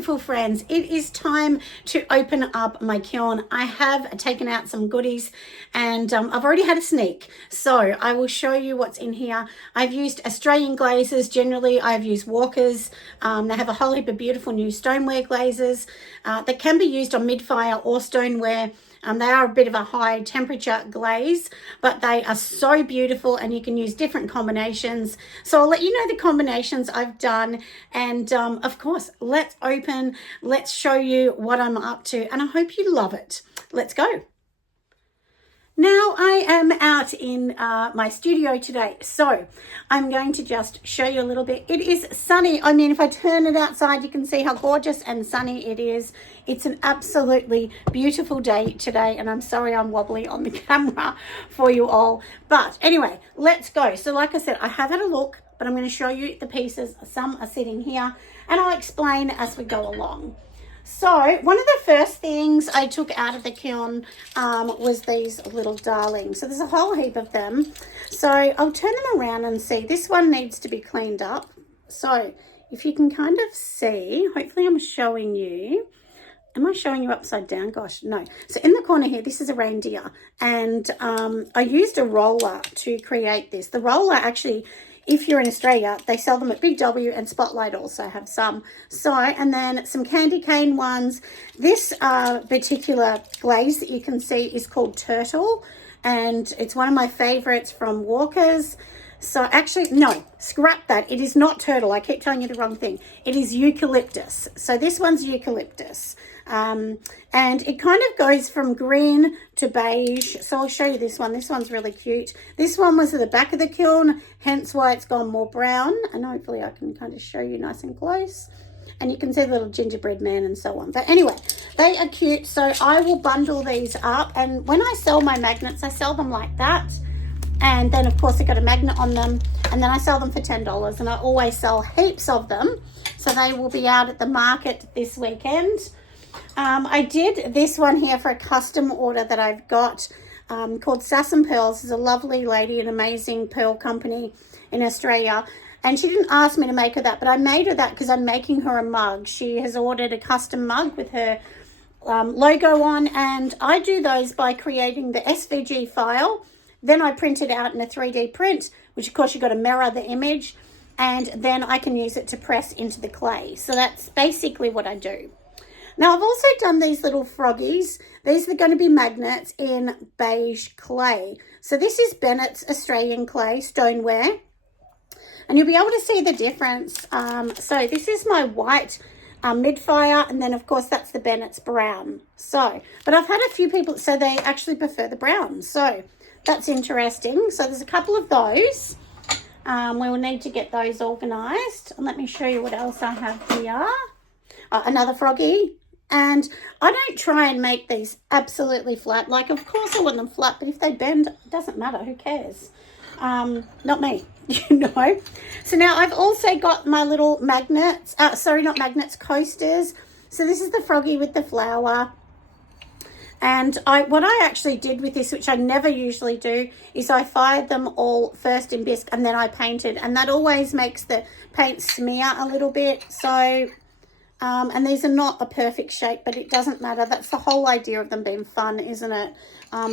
beautiful friends, it is time to open up my kiln. I have taken out some goodies and I've already had a sneak, so I will show you what's in here. I've used Australian glazes. Generally I've used Walkers. They have a whole heap of beautiful new stoneware glazes that can be used on mid-fire or stoneware. They are a bit of a high temperature glaze, but they are so beautiful and you can use different combinations. So I'll let you know the combinations I've done. And of course, let's open, let's show you what I'm up to. And I hope you love it. Let's go. Now I am out in my studio today, so I'm going to just show you a little bit. It is sunny. I mean, if I turn it outside, you can see how gorgeous and sunny it is. It's an absolutely beautiful day today, and I'm sorry I'm wobbly on the camera for you all. But anyway, let's go. So like I said, I have had a look, but I'm going to show you the pieces. Some are sitting here, and I'll explain as we go along. So one of the first things I took out of the kiln was these little darlings. So there's a whole heap of them. So I'll turn them around and see. This one needs to be cleaned up. So if you can kind of see, hopefully I'm showing you. Am I showing you upside down? Gosh, no. So in the corner here, this is a reindeer. And I used a roller to create this. The roller actually, if you're in Australia, they sell them at Big W, and Spotlight also have some. So, and then some candy cane ones. This particular glaze that you can see is called Turtle, and it's one of my favorites from Walkers. So actually, no, scrap that. It is not Turtle. I keep telling you the wrong thing. It is Eucalyptus. So this one's Eucalyptus. And it kind of goes from green to beige. So I'll show you this one. This one's really cute. This one was at the back of the kiln, hence why it's gone more brown. And hopefully I can kind of show you nice and close. And you can see the little gingerbread man and so on. But anyway, they are cute. So I will bundle these up. And when I sell my magnets, I sell them like that. And then, of course, I got a magnet on them. And then I sell them for $10. And I always sell heaps of them. So they will be out at the market this weekend. I did this one here for a custom order that I've got called Sass and Pearls. It's a lovely lady, an amazing pearl company in Australia. And she didn't ask me to make her that, but I made her that because I'm making her a mug. She has ordered a custom mug with her logo on. And I do those by creating the SVG file. Then I print it out in a 3D print, which of course you've got to mirror the image. And then I can use it to press into the clay. So that's basically what I do. Now, I've also done these little froggies. These are going to be magnets in beige clay. So this is Bennett's Australian clay stoneware. And you'll be able to see the difference. So this is my white mid-fire. And then, of course, that's the Bennett's brown. So, but I've had a few people say they actually prefer the brown. So that's interesting. So there's a couple of those. We will need to get those organised. And let me show you what else I have here. Another froggy. And I don't try and make these absolutely flat. Like, of course I want them flat, but if they bend, it doesn't matter. Who cares? Not me, you know. So now I've also got my little magnets. Sorry, not magnets, coasters. So this is the froggy with the flower. And what I actually did with this, which I never usually do, is I fired them all first in bisque and then I painted. And that always makes the paint smear a little bit. So... and these are not a perfect shape, but it doesn't matter. That's the whole idea of them being fun, isn't it?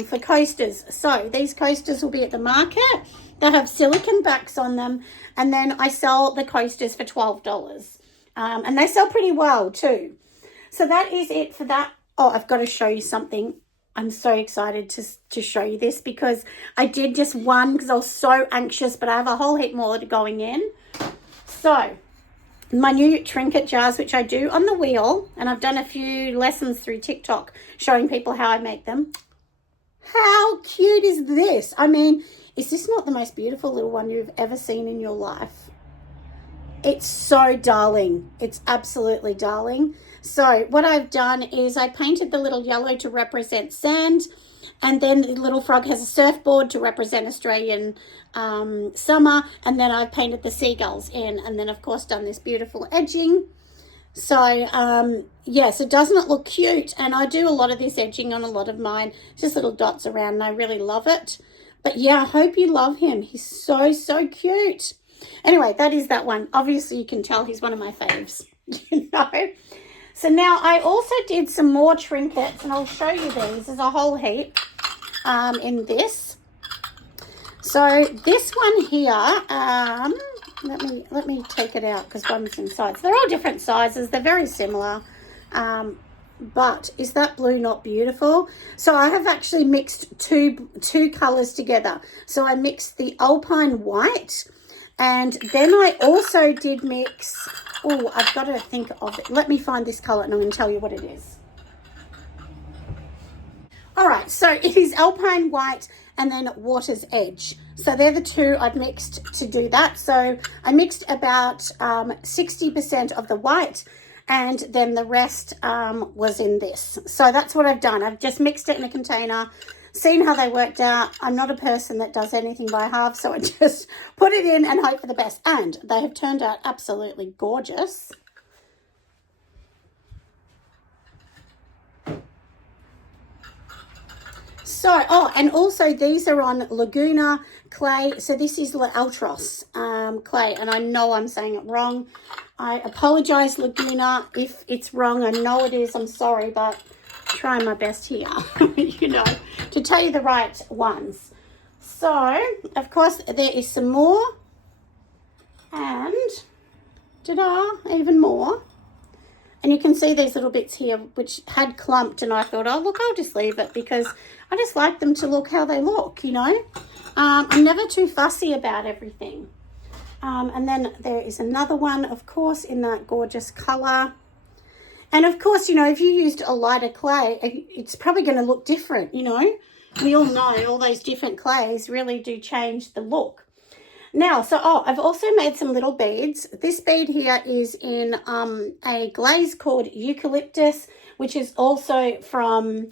For coasters. So these coasters will be at the market. They'll have silicone backs on them. And then I sell the coasters for $12. And they sell pretty well too. So that is it for that. Oh, I've got to show you something. I'm so excited to show you this because I did just one because I was so anxious, but I have a whole heap more going in. So... my new trinket jars, which I do on the wheel, and I've done a few lessons through TikTok showing people how I make them. How cute is this? I mean, is this not the most beautiful little one you've ever seen in your life? It's so darling. It's absolutely darling. So what I've done is I painted the little yellow to represent sand, and then the little frog has a surfboard to represent Australian summer. And then I've painted the seagulls in. And then, of course, done this beautiful edging. So, yes, it doesn't it look cute? And I do a lot of this edging on a lot of mine. Just little dots around, and I really love it. But, yeah, I hope you love him. He's so, so cute. Anyway, that is that one. Obviously, you can tell he's one of my faves, you know. So now I also did some more trinkets, and I'll show you these. There's a whole heap in this. So this one here, let me take it out because one's inside. So they're all different sizes. They're very similar. But is that blue not beautiful? So I have actually mixed two colors together. So I mixed the Alpine white, and then I also did mix, oh, I've got to think of it. Let me find this color and I'm going to tell you what it is. All right, so it is Alpine white and then Water's Edge. So they're the two I've mixed to do that. So I mixed about 60% of the white, and then the rest was in this. So that's what I've done. I've just mixed it in a container, seen how they worked out. I'm not a person that does anything by half, so I just put it in and hope for the best. And they have turned out absolutely gorgeous. So, oh, and also these are on Laguna clay. So this is L'Altros clay, and I know I'm saying it wrong. I apologize, Laguna, if it's wrong. I know it is. I'm sorry, but trying my best here, you know, to tell you the right ones. So, of course, there is some more, and ta-da, even more. And you can see these little bits here which had clumped, and I thought, oh, look, I'll just leave it because I just like them to look how they look, you know. I'm never too fussy about everything. And then there is another one, of course, in that gorgeous colour. And, of course, you know, if you used a lighter clay, it's probably going to look different, you know. We all know all those different clays really do change the look. Now, so, oh, I've also made some little beads. This bead here is in a glaze called Eucalyptus, which is also from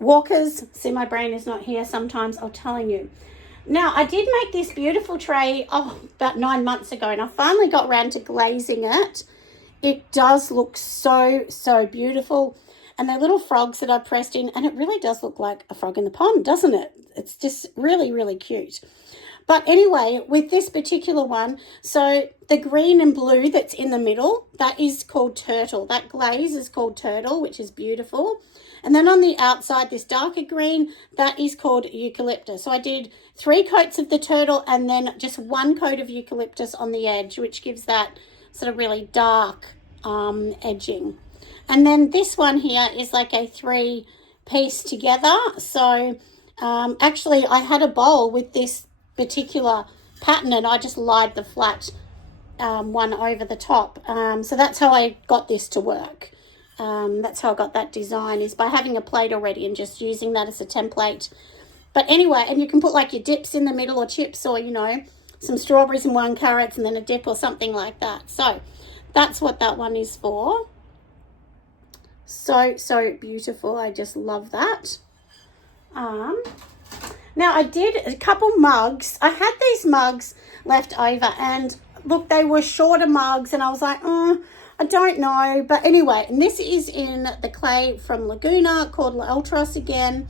Walker's. See, my brain is not here sometimes, I'm telling you. Now, I did make this beautiful tray, about 9 months ago, and I finally got around to glazing it. It does look so, so beautiful. And they're little frogs that I pressed in, and it really does look like a frog in the pond, doesn't it? It's just really, really cute. But anyway, with this particular one, so the green and blue that's in the middle, that is called Turtle. That glaze is called Turtle, which is beautiful. And then on the outside, this darker green, that is called Eucalyptus. So I did 3 coats of the Turtle and then just 1 coat of Eucalyptus on the edge, which gives that sort of really dark edging. And then this one here is like a 3-piece together. So actually I had a bowl with this particular pattern, and I just lied the flat one over the top. So that's how I got this to work. That's how I got that design, is by having a plate already and just using that as a template. But anyway, and you can put like your dips in the middle, or chips, or, you know, some strawberries and 1 carrot and then a dip or something like that. So that's what that one is for. So, so beautiful. I just love that. Now I did a couple mugs. I had these mugs left over, and look, they were shorter mugs, and I was like, I don't know. But anyway, and this is in the clay from Laguna called L'Altros again.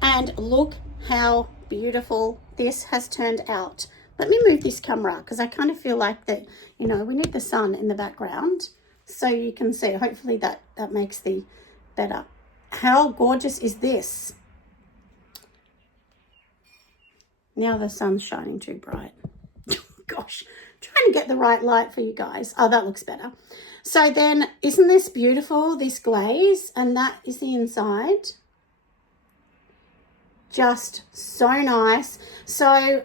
And look how beautiful this has turned out. Let me move this camera because I kind of feel like that, you know, we need the sun in the background so you can see. Hopefully that makes the better. How gorgeous is this? Now the sun's shining too bright. Gosh, trying to get the right light for you guys. Oh, that looks better. So then, isn't this beautiful, this glaze? And that is the inside. Just so nice. So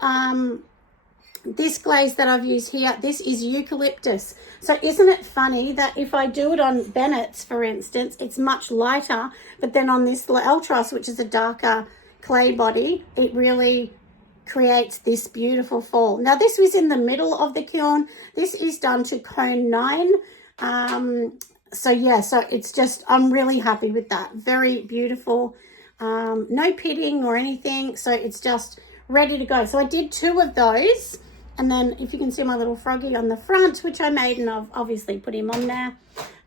this glaze that I've used here, this is Eucalyptus. So isn't it funny that if I do it on Bennett's, for instance, it's much lighter, but then on this L'Altros, which is a darker clay body, it really creates this beautiful fall. Now this was in the middle of the kiln. This is done to cone 9. So yeah, so it's just, I'm really happy with that. Very beautiful. No pitting or anything, so it's just ready to go. So I did 2 of those, and then if you can see my little froggy on the front, which I made, and I've obviously put him on there.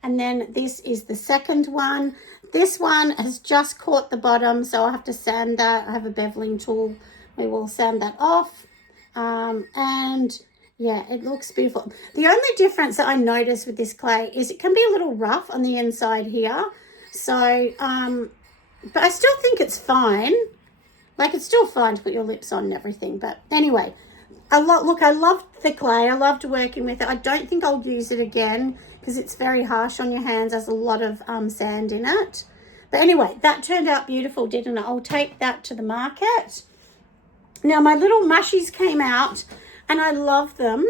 And then this is the second one. This one has just caught the bottom, so I have to sand that. I have a beveling tool. We will sand that off. And Yeah, it looks beautiful. The only difference that I noticed with this clay is it can be a little rough on the inside here. So, but I still think it's fine. Like, it's still fine to put your lips on and everything. But anyway, look, I loved the clay. I loved working with it. I don't think I'll use it again because it's very harsh on your hands. There's a lot of sand in it. But anyway, that turned out beautiful, didn't it? I'll take that to the market. Now, my little mushies came out, and I love them.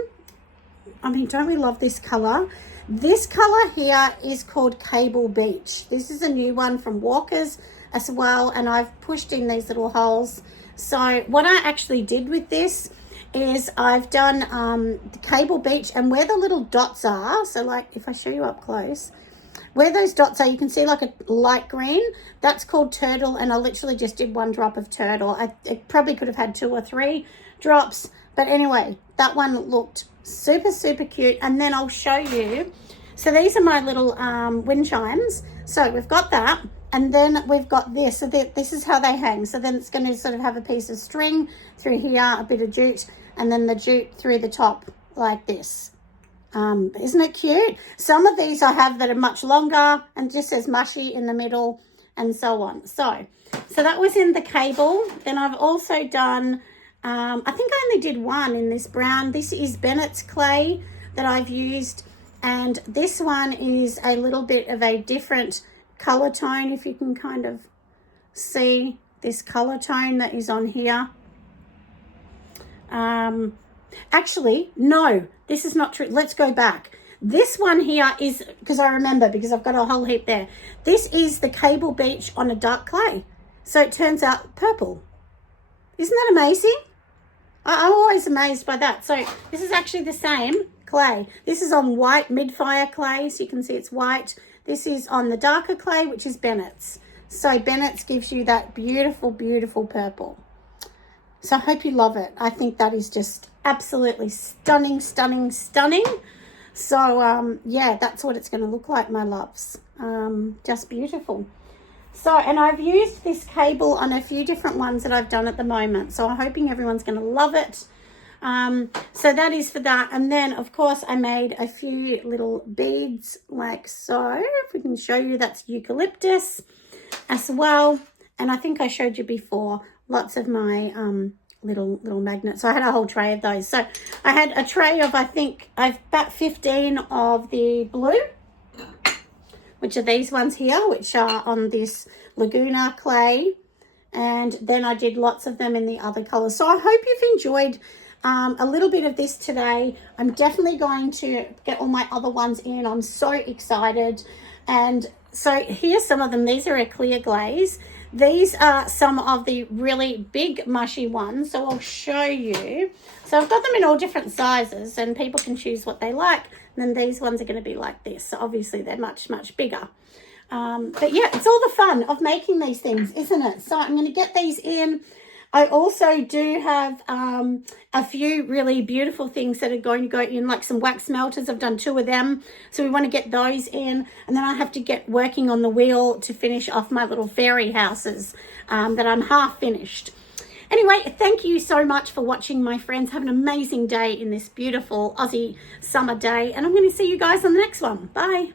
I mean, don't we love this colour? This colour here is called Cable Beach. This is a new one from Walker's as well, and I've pushed in these little holes. So what I actually did with this is I've done the Cable Beach, and where the little dots are, so like if I show you up close, where those dots are, you can see like a light green. That's called Turtle, and I literally just did 1 drop of Turtle. I probably could have had 2 or 3 drops, but anyway, that one looked super, super cute. And then I'll show you. So these are my little wind chimes. So we've got that, and then we've got this. So this is how they hang. So then it's going to sort of have a piece of string through here, a bit of jute, and then the jute through the top like this. Isn't it cute? Some of these I have that are much longer and just says mushy in the middle and so on. So that was in the cable. Then I've also done, I think I only did 1 in this brown. This is Bennett's clay that I've used. And this one is a little bit of a different color tone. If you can kind of see this color tone that is on here. Actually, no, this is not true. Let's go back. This one here is, because I remember, because I've got a whole heap there. This is the Cable Beach on a dark clay. So it turns out purple. Isn't that amazing? I'm always amazed by that. So this is actually the same clay. This is on white mid-fire clay, so you can see it's white. This is on the darker clay, which is Bennett's. So Bennett's gives you that beautiful, beautiful purple. So I hope you love it. I think that is just absolutely stunning, stunning, stunning. So, yeah, that's what it's going to look like, my loves. Just beautiful. So, and I've used this cable on a few different ones that I've done at the moment. So I'm hoping everyone's going to love it. So that is for that. And then, of course, I made a few little beads like so. If we can show you, that's eucalyptus as well. And I think I showed you before lots of my little magnets. So I had a whole tray of those. So I had a tray of, I think, I've about 15 of the blue, which are these ones here, which are on this Laguna clay. And then I did lots of them in the other colors. So I hope you've enjoyed a little bit of this today. I'm definitely going to get all my other ones in. I'm so excited. And so here's some of them. These are a clear glaze. These are some of the really big mushy ones. So I'll show you. So I've got them in all different sizes and people can choose what they like. And then these ones are going to be like this. So obviously they're much, much bigger. But yeah, it's all the fun of making these things, isn't it? So I'm going to get these in. I also do have a few really beautiful things that are going to go in, like some wax melters. I've done 2 of them. So we want to get those in. And then I have to get working on the wheel to finish off my little fairy houses that I'm half finished. Anyway, thank you so much for watching, my friends. Have an amazing day in this beautiful Aussie summer day. And I'm going to see you guys on the next one. Bye.